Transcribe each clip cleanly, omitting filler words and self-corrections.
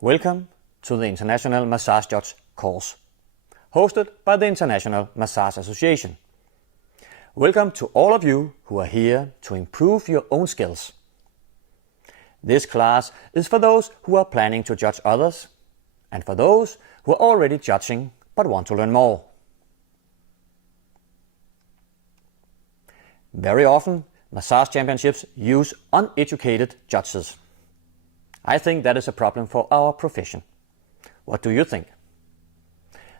Welcome to the International Massage Judge course, hosted by the International Massage Association. Welcome to all of you who are here to improve your own skills. This class is for those who are planning to judge others and for those who are already judging but want to learn more. Very often, massage championships use uneducated judges. I think that is a problem for our profession. What do you think?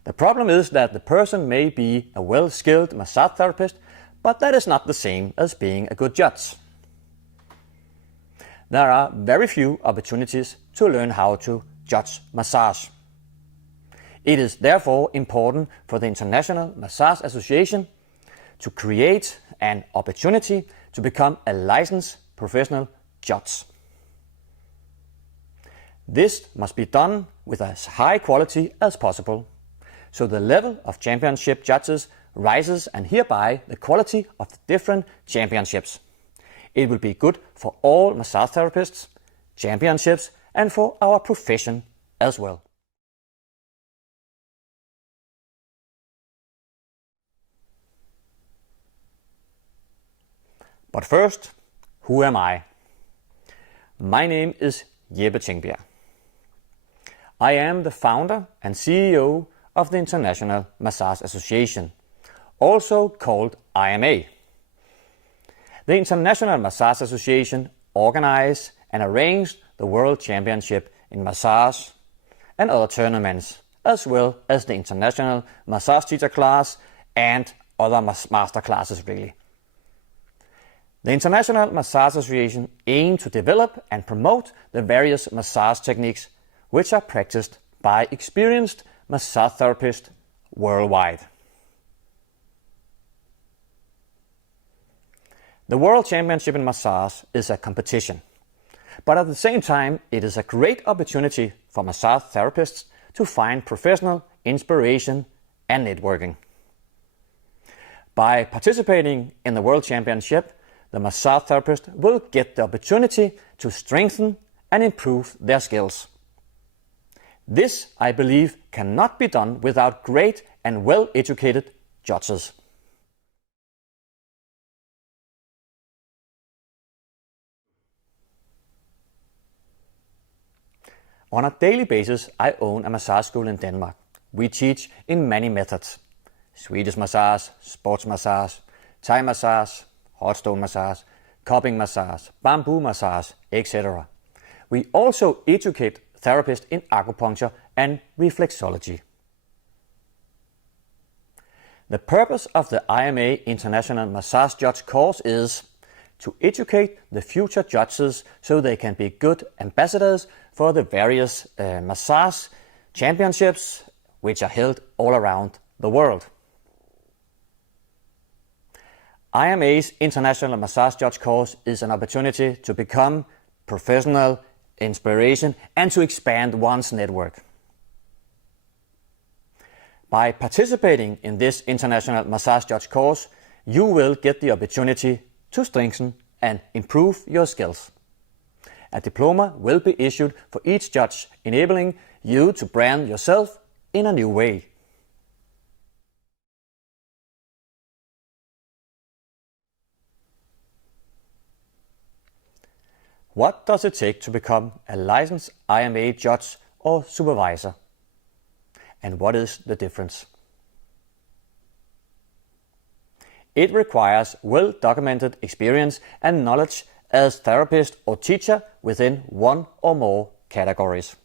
The problem is that the person may be a well-skilled massage therapist, but that is not the same as being a good judge. There are very few opportunities to learn how to judge massage. It is therefore important for the International Massage Association to create an opportunity to become a licensed professional judge. This must be done with as high quality as possible, so the level of championship judges rises and hereby the quality of the different championships. It will be good for all massage therapists, championships, and for our profession as well. But first, who am I? My name is Jeppe Tingbjerg. I am the founder and CEO of the International Massage Association, also called IMA. The International Massage Association organized and arranged the World Championship in Massage and other tournaments, as well as the International Massage Teacher class and other master classes really. The International Massage Association aims to develop and promote the various massage techniques which are practiced by experienced massage therapists worldwide. The World Championship in Massage is a competition, but at the same time it is a great opportunity for massage therapists to find professional inspiration and networking. By participating in the World Championship, the massage therapist will get the opportunity to strengthen and improve their skills. This, I believe, cannot be done without great and well-educated judges. On a daily basis, I own a massage school in Denmark. We teach in many methods: Swedish massage, sports massage, Thai massage, hot stone massage, cupping massage, bamboo massage, etc. We also educate therapists in acupuncture and reflexology. The purpose of the IMA International Massage Judge course is to educate the future judges so they can be good ambassadors for the various massage championships which are held all around the world. IMA's International Massage Judge course is an opportunity to become professional, inspiration, and to expand one's network. By participating in this International Massage Judge course, you will get the opportunity to strengthen and improve your skills. A diploma will be issued for each judge, enabling you to brand yourself in a new way. What does it take to become a licensed IMA judge or supervisor? And what is the difference? It requires well-documented experience and knowledge as therapist or teacher within one or more categories.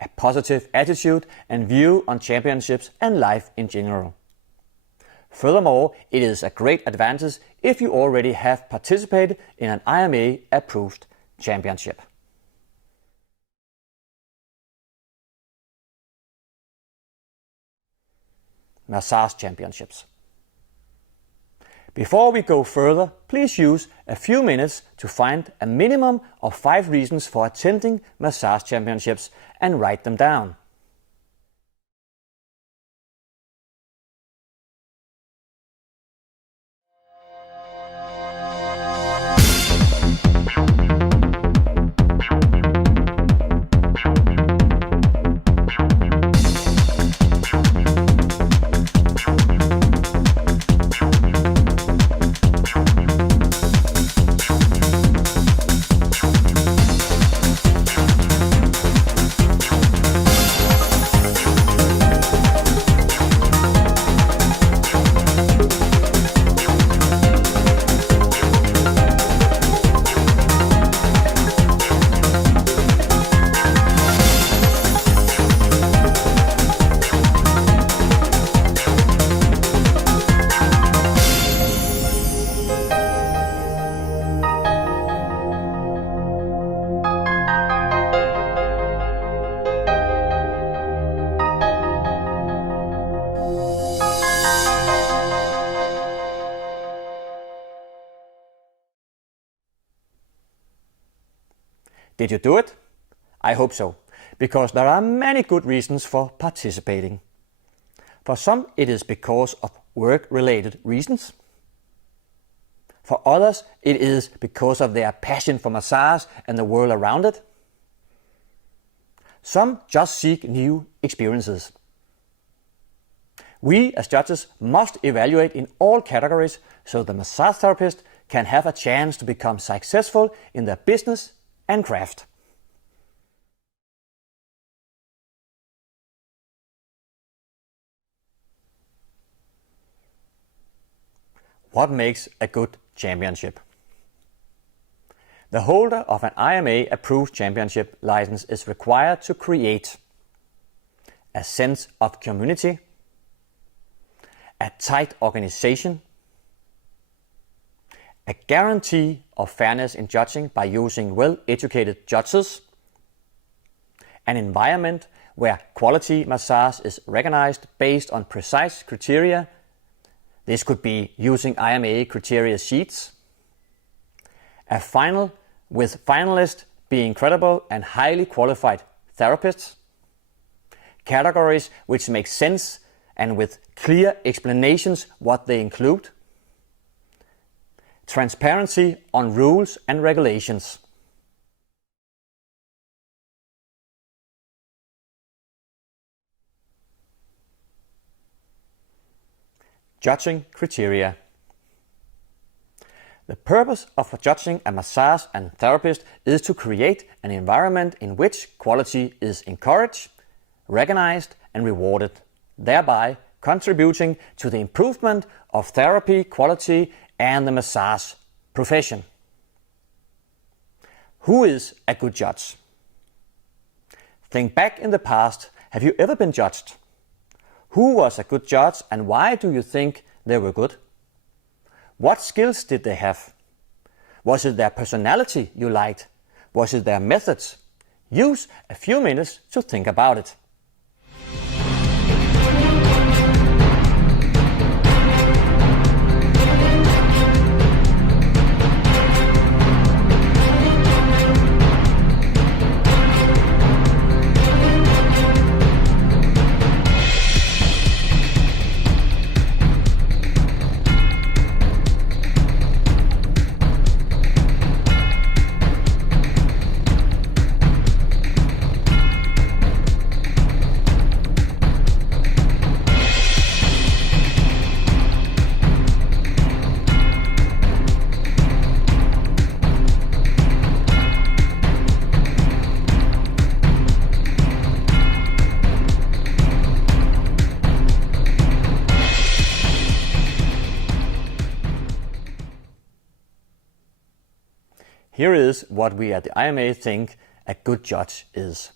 A positive attitude and view on championships and life in general. Furthermore, it is a great advantage if you already have participated in an IMA-approved championship. Massage Championships. Before we go further, please use a few minutes to find a minimum of 5 reasons for attending Massage Championships and write them down. Did you do it? I hope so, because there are many good reasons for participating. For some, it is because of work-related reasons. For others, it is because of their passion for massage and the world around it. Some just seek new experiences. We as judges must evaluate in all categories so the massage therapist can have a chance to become successful in their business and craft. What makes a good championship? The holder of an IMA-approved championship license is required to create a sense of community, a tight organization, a guarantee of fairness in judging by using well-educated judges, an environment where quality massage is recognized based on precise criteria. This could be using IMA criteria sheets, a final with finalists being credible and highly qualified therapists, categories which make sense and with clear explanations what they include, transparency on rules and regulations. Judging criteria. The purpose of judging a massage and therapist is to create an environment in which quality is encouraged, recognized and rewarded, thereby contributing to the improvement of therapy quality and the massage profession. Who is a good judge? Think back in the past. Have you ever been judged? Who was a good judge and why do you think they were good? What skills did they have? Was it their personality you liked? Was it their methods? Use a few minutes to think about it. Here is what we at the IMA think a good judge is.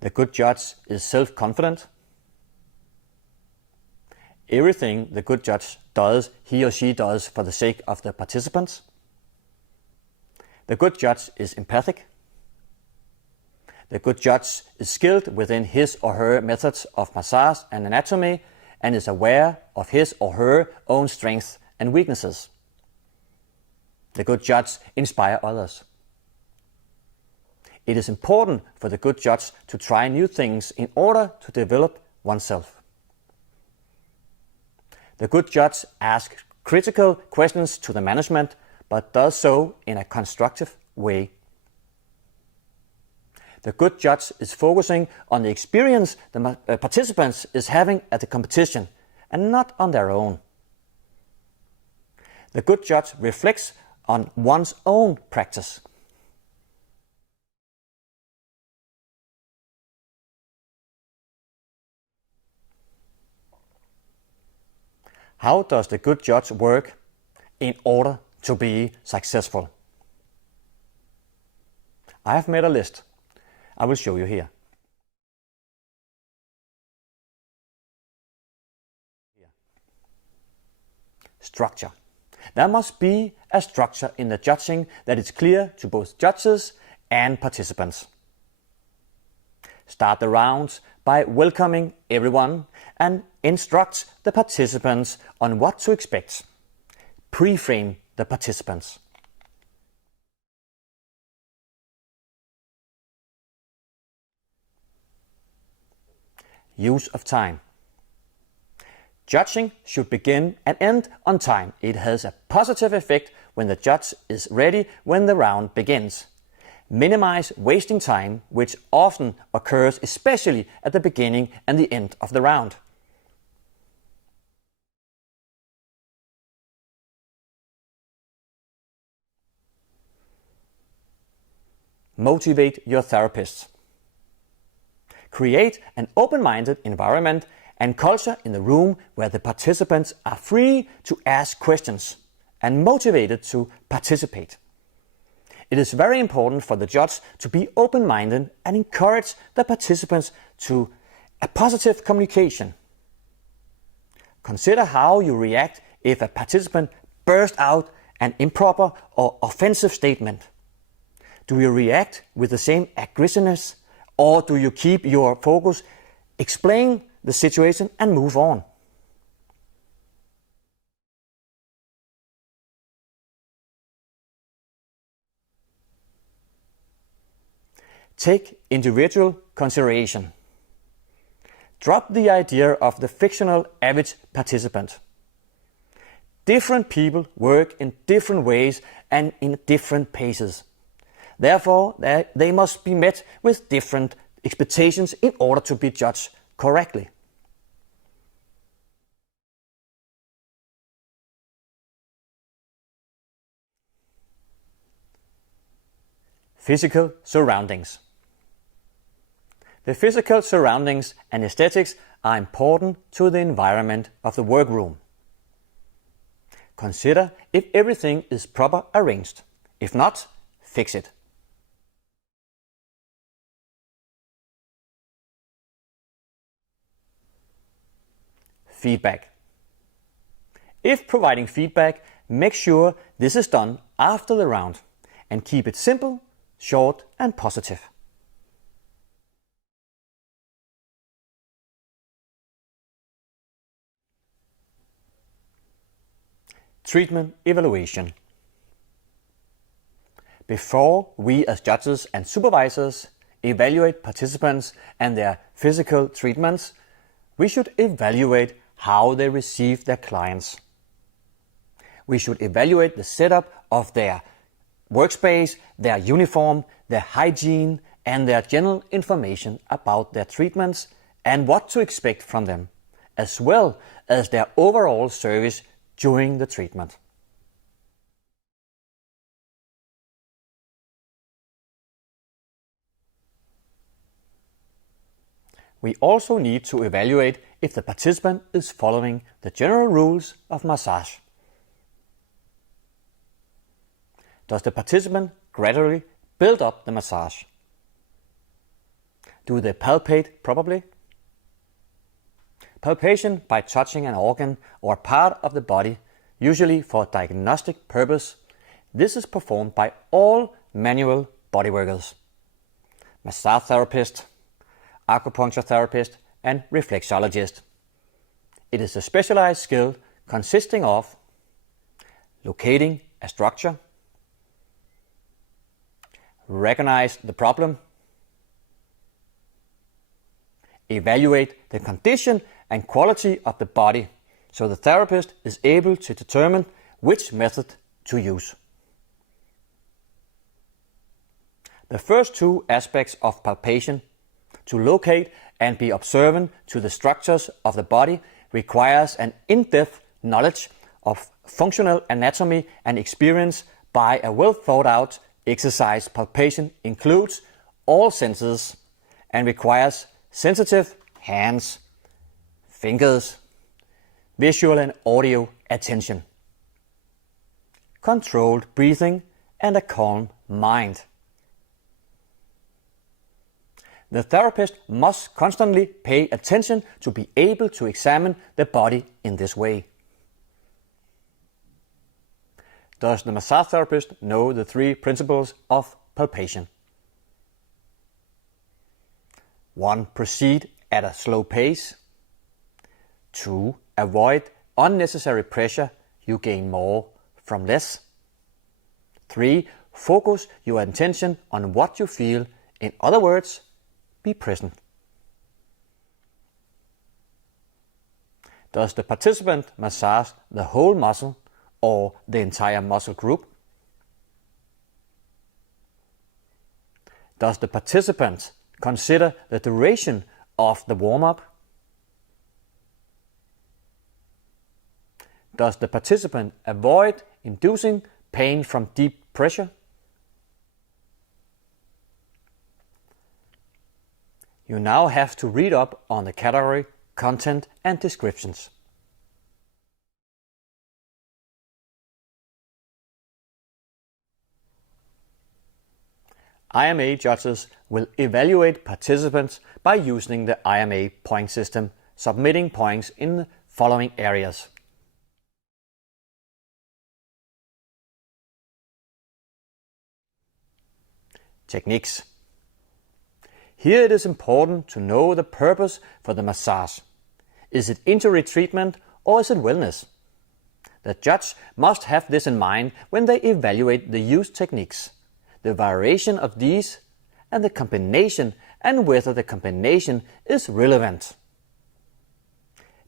The good judge is self-confident. Everything the good judge does, he or she does for the sake of the participants. The good judge is empathic. The good judge is skilled within his or her methods of massage and anatomy and is aware of his or her own strengths and weaknesses. The good judge inspires others. It is important for the good judge to try new things in order to develop oneself. The good judge asks critical questions to the management, but does so in a constructive way. The good judge is focusing on the experience the participants is having at the competition and not on their own. The good judge reflects on one's own practice. How does the good judge work in order to be successful? I have made a list. I will show you here. Structure. There must be a structure in the judging that is clear to both judges and participants. Start the rounds by welcoming everyone and instruct the participants on what to expect. Pre-frame the participants. Use of time. Judging should begin and end on time. It has a positive effect when the judge is ready when the round begins. Minimize wasting time, which often occurs especially at the beginning and the end of the round. Motivate your therapists. Create an open-minded environment and culture in the room where the participants are free to ask questions and motivated to participate. It is very important for the judge to be open-minded and encourage the participants to a positive communication. Consider how you react if a participant bursts out an improper or offensive statement. Do you react with the same aggressiveness, or do you keep your focus, explain the situation and move on? Take individual consideration. Drop the idea of the fictional average participant. Different people work in different ways and in different paces. Therefore, they must be met with different expectations in order to be judged correctly. Physical surroundings. The physical surroundings and aesthetics are important to the environment of the workroom. Consider if everything is properly arranged. If not, fix it. Feedback. If providing feedback, make sure this is done after the round and keep it simple, short and positive. Treatment evaluation. Before we as judges and supervisors evaluate participants and their physical treatments, we should evaluate how they receive their clients. We should evaluate the setup of their workspace, their uniform, their hygiene, and their general information about their treatments and what to expect from them, as well as their overall service during the treatment. We also need to evaluate if the participant is following the general rules of massage. Does the participant gradually build up the massage? Do they palpate properly? Palpation by touching an organ or part of the body, usually for diagnostic purpose, this is performed by all manual bodyworkers. massage therapist, acupuncture therapist, and reflexologist. It is a specialized skill consisting of locating a structure, recognize the problem, evaluate the condition and quality of the body so the therapist is able to determine which method to use. The first two aspects of palpation, to locate and be observant to the structures of the body, requires an in-depth knowledge of functional anatomy and experience by a well thought out exercise. Palpation includes all senses and requires sensitive hands, fingers, visual and audio attention, controlled breathing, and a calm mind. The therapist must constantly pay attention to be able to examine the body in this way. Does the massage therapist know the three principles of palpation? 1. Proceed at a slow pace. 2. Avoid unnecessary pressure. You gain more from less. 3. Focus your attention on what you feel. In other words, be present. Does the participant massage the whole muscle or the entire muscle group? Does the participant consider the duration of the warm-up? Does the participant avoid inducing pain from deep pressure? You now have to read up on the category, content, and descriptions. IMA judges will evaluate participants by using the IMA point system, submitting points in the following areas. Techniques. Here it is important to know the purpose for the massage. Is it injury treatment or is it wellness? The judge must have this in mind when they evaluate the used techniques, the variation of these, and the combination, and whether the combination is relevant.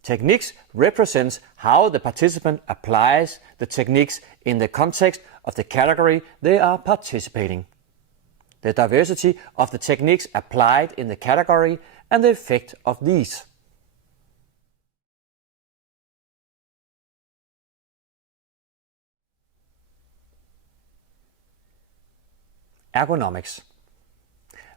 Techniques represents how the participant applies the techniques in the context of the category they are participating. The diversity of the techniques applied in the category and the effect of these. Ergonomics.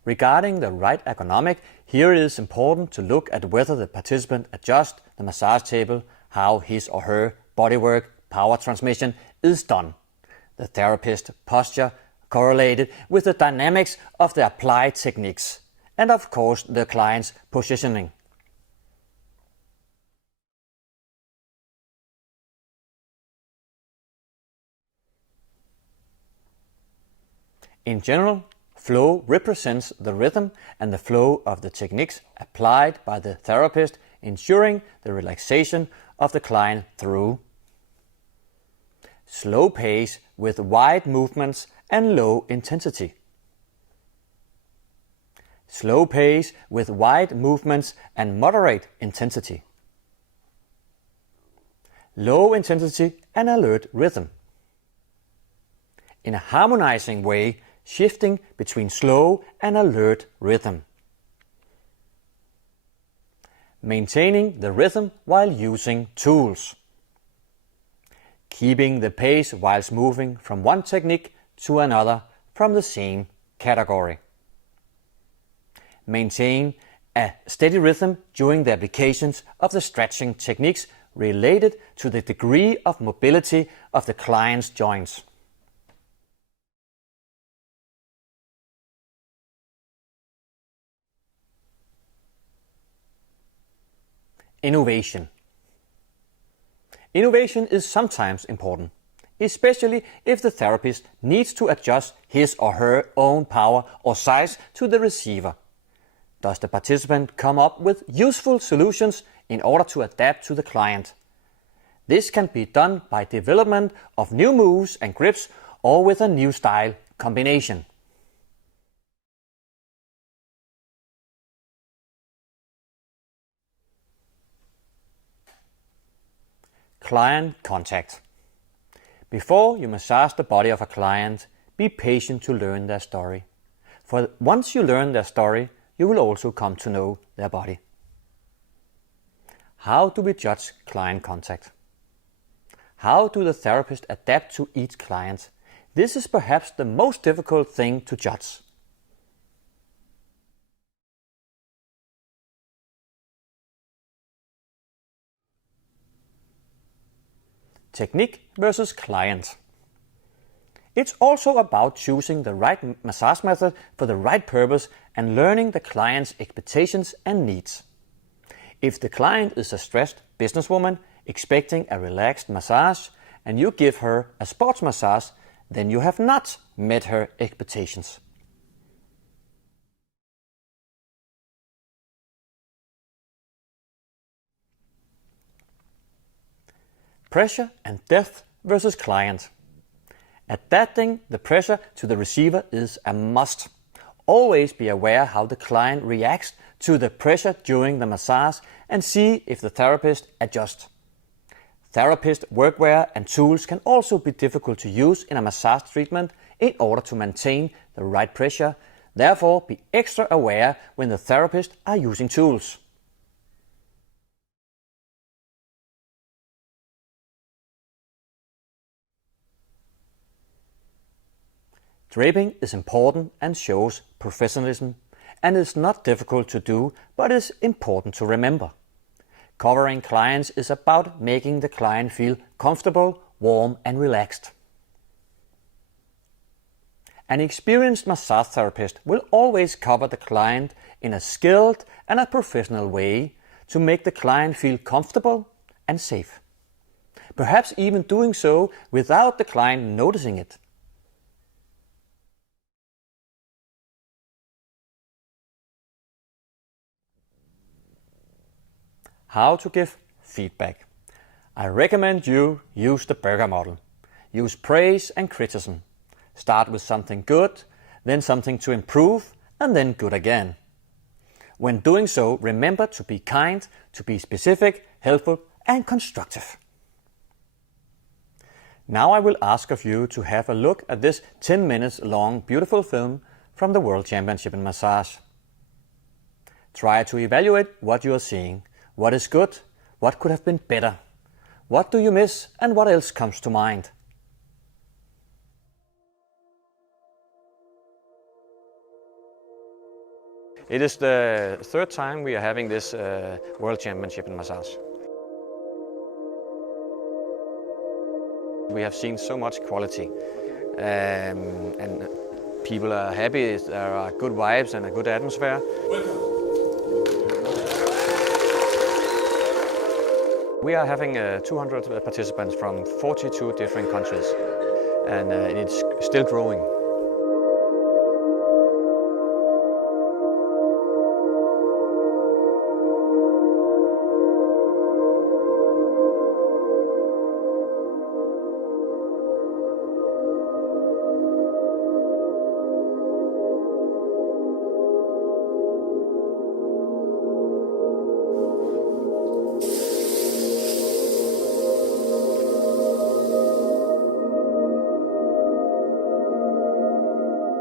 Regarding the right ergonomic, here it is important to look at whether the participant adjusts the massage table, how his or her bodywork, power transmission is done. The therapist posture correlated with the dynamics of the applied techniques, and of course the client's positioning. In general, flow represents the rhythm and the flow of the techniques applied by the therapist, ensuring the relaxation of the client through slow pace with wide movements and low intensity. Slow pace with wide movements and moderate intensity. Low intensity and alert rhythm. In a harmonizing way, shifting between slow and alert rhythm. Maintaining the rhythm while using tools. Keeping the pace whilst moving from one technique to another from the same category. Maintain a steady rhythm during the applications of the stretching techniques related to the degree of mobility of the client's joints. Innovation. Innovation is sometimes important. especially if the therapist needs to adjust his or her own power or size to the receiver. Does the participant come up with useful solutions in order to adapt to the client? This can be done by development of new moves and grips or with a new style combination. Client contact. Before you massage the body of a client, be patient to learn their story. For once you learn their story, you will also come to know their body. How do we judge client contact? How do the therapists adapt to each client? This is perhaps the most difficult thing to judge. Technique versus client. It's also about choosing the right massage method for the right purpose and learning the client's expectations and needs. If the client is a stressed businesswoman expecting a relaxed massage and you give her a sports massage, then you have not met her expectations. Pressure and depth versus client. Adapting the pressure to the receiver is a must. Always be aware how the client reacts to the pressure during the massage and see if the therapist adjusts. Therapist workwear and tools can also be difficult to use in a massage treatment in order to maintain the right pressure. Therefore, be extra aware when the therapists are using tools. Draping is important and shows professionalism, and is not difficult to do, but is important to remember. Covering clients is about making the client feel comfortable, warm, and relaxed. An experienced massage therapist will always cover the client in a skilled and a professional way to make the client feel comfortable and safe. Perhaps even doing so without the client noticing it. How to give feedback. I recommend you use the burger model. Use praise and criticism. Start with something good, then something to improve, and then good again. When doing so, remember to be kind, to be specific, helpful, and constructive. Now I will ask of you to have a look at this 10 minutes long beautiful film from the World Championship in Massage. Try to evaluate what you are seeing. What is good? What could have been better? What do you miss and what else comes to mind? It is the third time we are having this World Championship in Massage. We have seen so much quality and people are happy, there are good vibes and a good atmosphere. We are having 200 participants from 42 different countries, and it's still growing.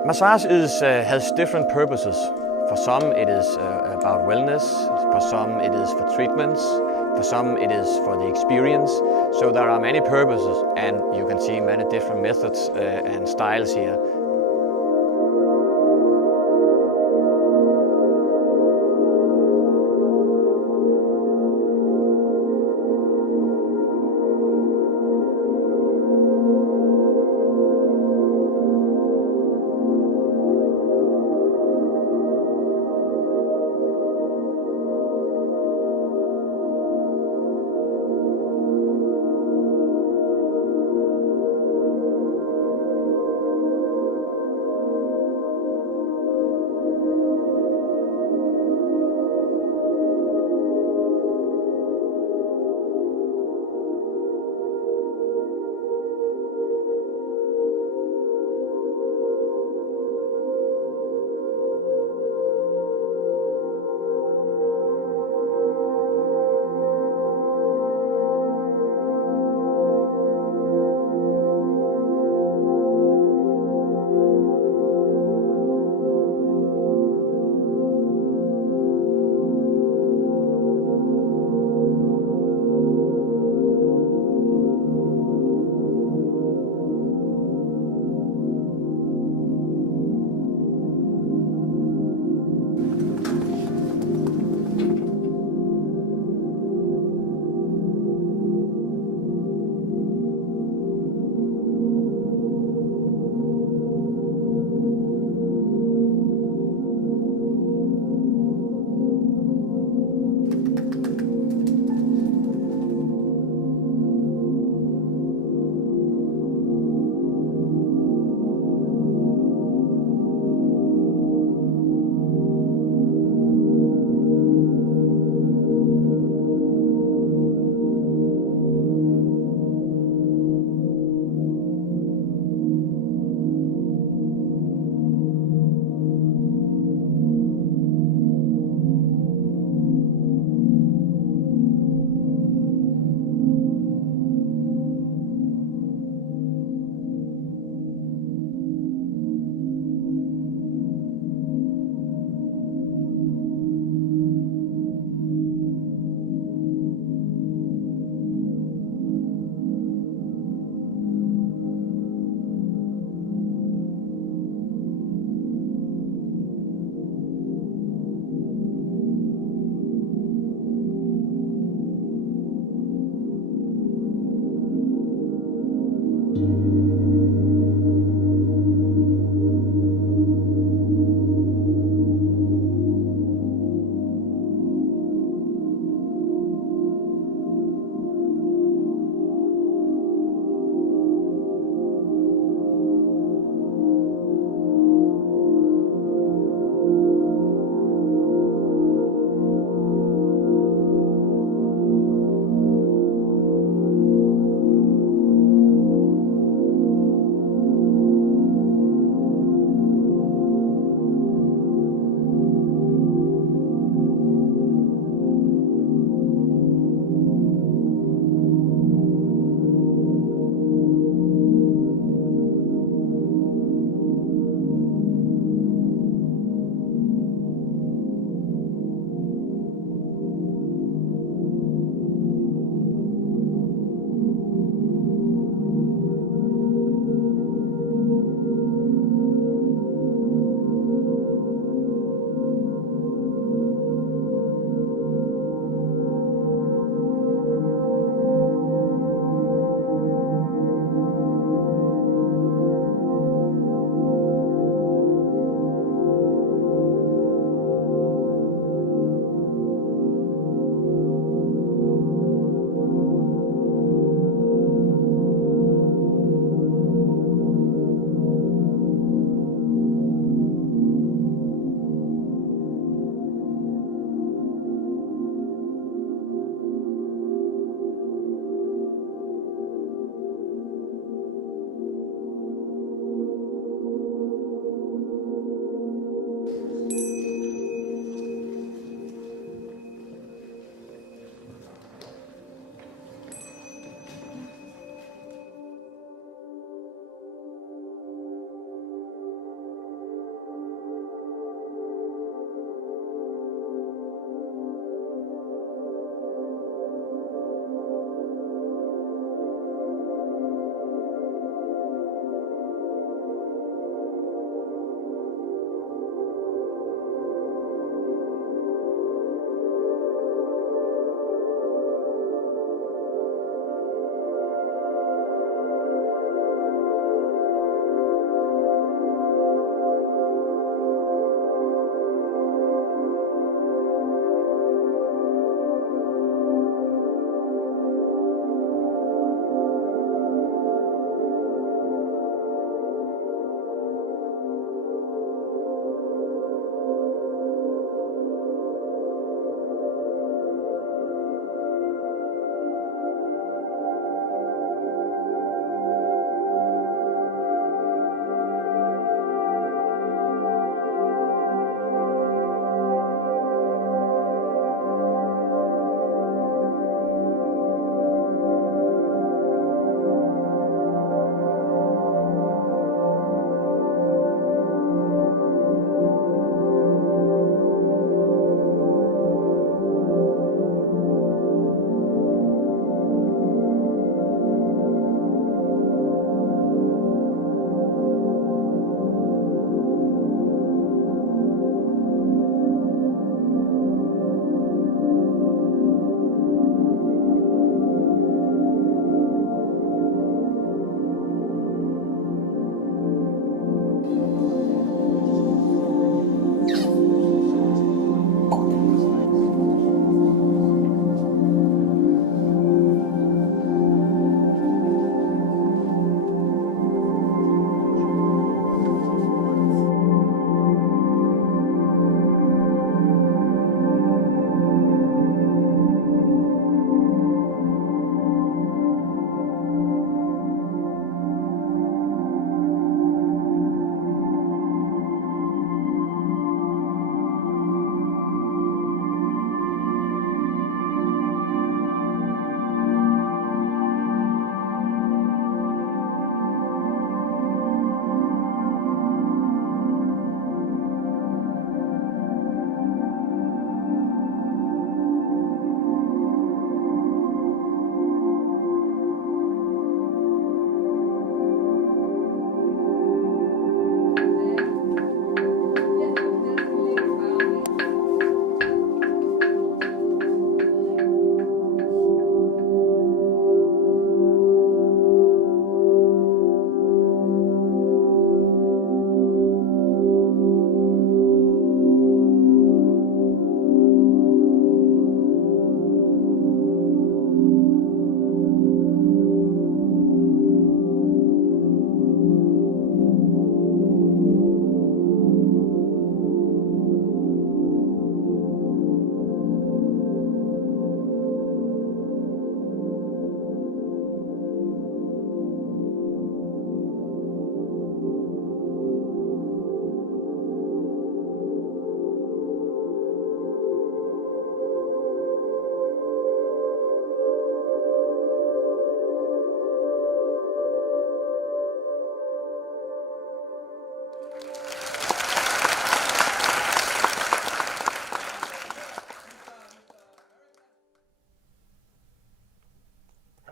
Massage has different purposes. For some it is about wellness, for some it is for treatments, for some it is for the experience. So there are many purposes and you can see many different methods and styles here.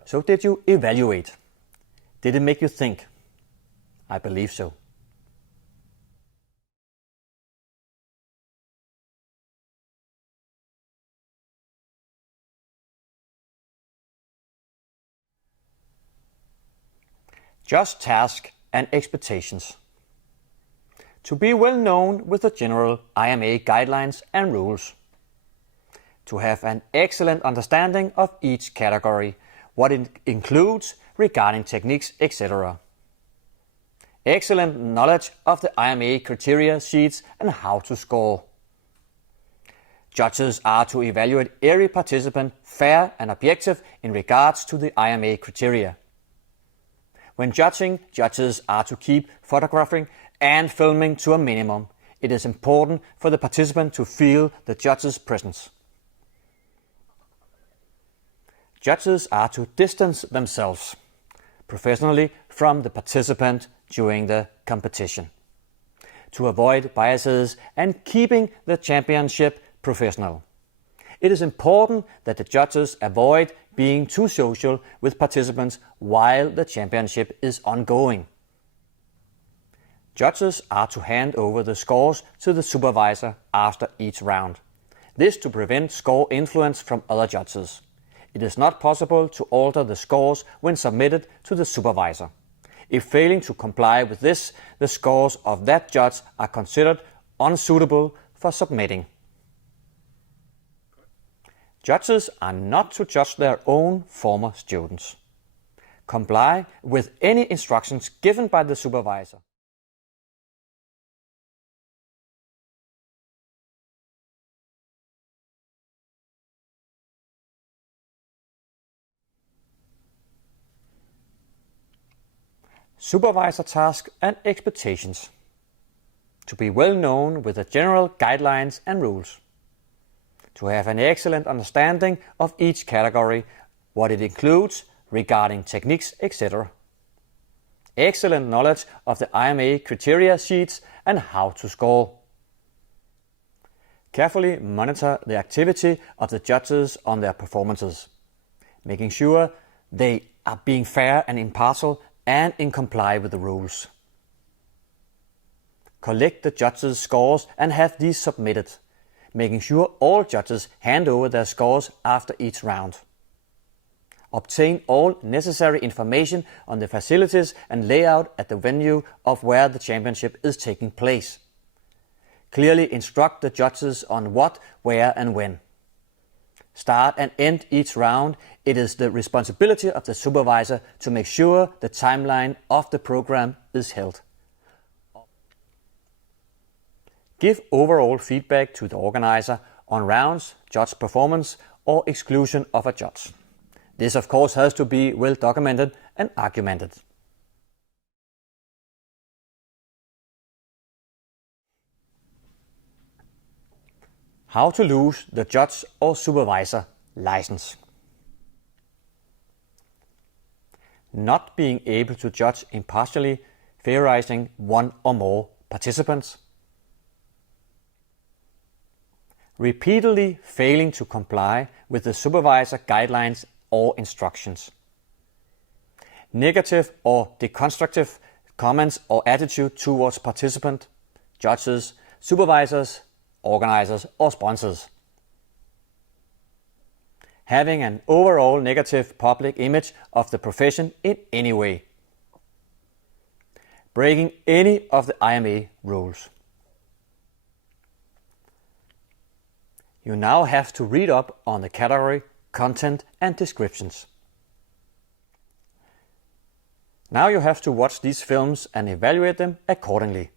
So did you evaluate? Did it make you think? I believe so. Just task and expectations. To be well known with the general IMA guidelines and rules. To have an excellent understanding of each category, what it includes regarding techniques, etc. Excellent knowledge of the IMA criteria sheets and how to score. Judges are to evaluate every participant fair and objective in regards to the IMA criteria. When judging, judges are to keep photographing and filming to a minimum. It is important for the participant to feel the judge's presence. Judges are to distance themselves professionally from the participant during the competition, to avoid biases and keeping the championship professional. It is important that the judges avoid being too social with participants while the championship is ongoing. Judges are to hand over the scores to the supervisor after each round. This to prevent score influence from other judges. It is not possible to alter the scores when submitted to the supervisor. If failing to comply with this, the scores of that judge are considered unsuitable for submitting. Judges are not to judge their own former students. Comply with any instructions given by the supervisor. Supervisor task and expectations. To be well known with the general guidelines and rules. To have an excellent understanding of each category, what it includes regarding techniques, etc. Excellent knowledge of the IMA criteria sheets and how to score. Carefully monitor the activity of the judges on their performances, making sure they are being fair and impartial and in comply with the rules. Collect the judges' scores and have these submitted, making sure all judges hand over their scores after each round. Obtain all necessary information on the facilities and layout at the venue of where the championship is taking place. Clearly instruct the judges on what, where and when. Start and end each round. It is the responsibility of the supervisor to make sure the timeline of the program is held. Give overall feedback to the organizer on rounds, judge performance or exclusion of a judge. This of course has to be well documented and argumented. How to lose the judge or supervisor license. Not being able to judge impartially, favorizing one or more participants. Repeatedly failing to comply with the supervisor guidelines or instructions. Negative or deconstructive comments or attitude towards participant, judges, supervisors, organizers or sponsors. Having an overall negative public image of the profession in any way. Breaking any of the IMA rules. You now have to read up on the category, content and descriptions. Now you have to watch these films and evaluate them accordingly.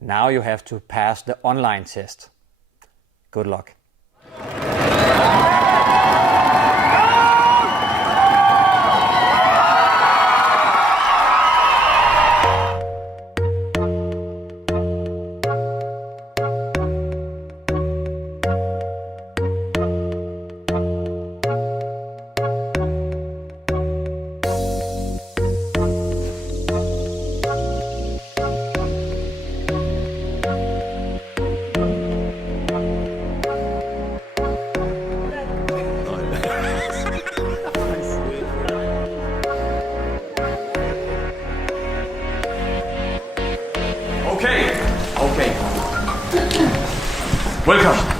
Now you have to pass the online test. Good luck. Welcome.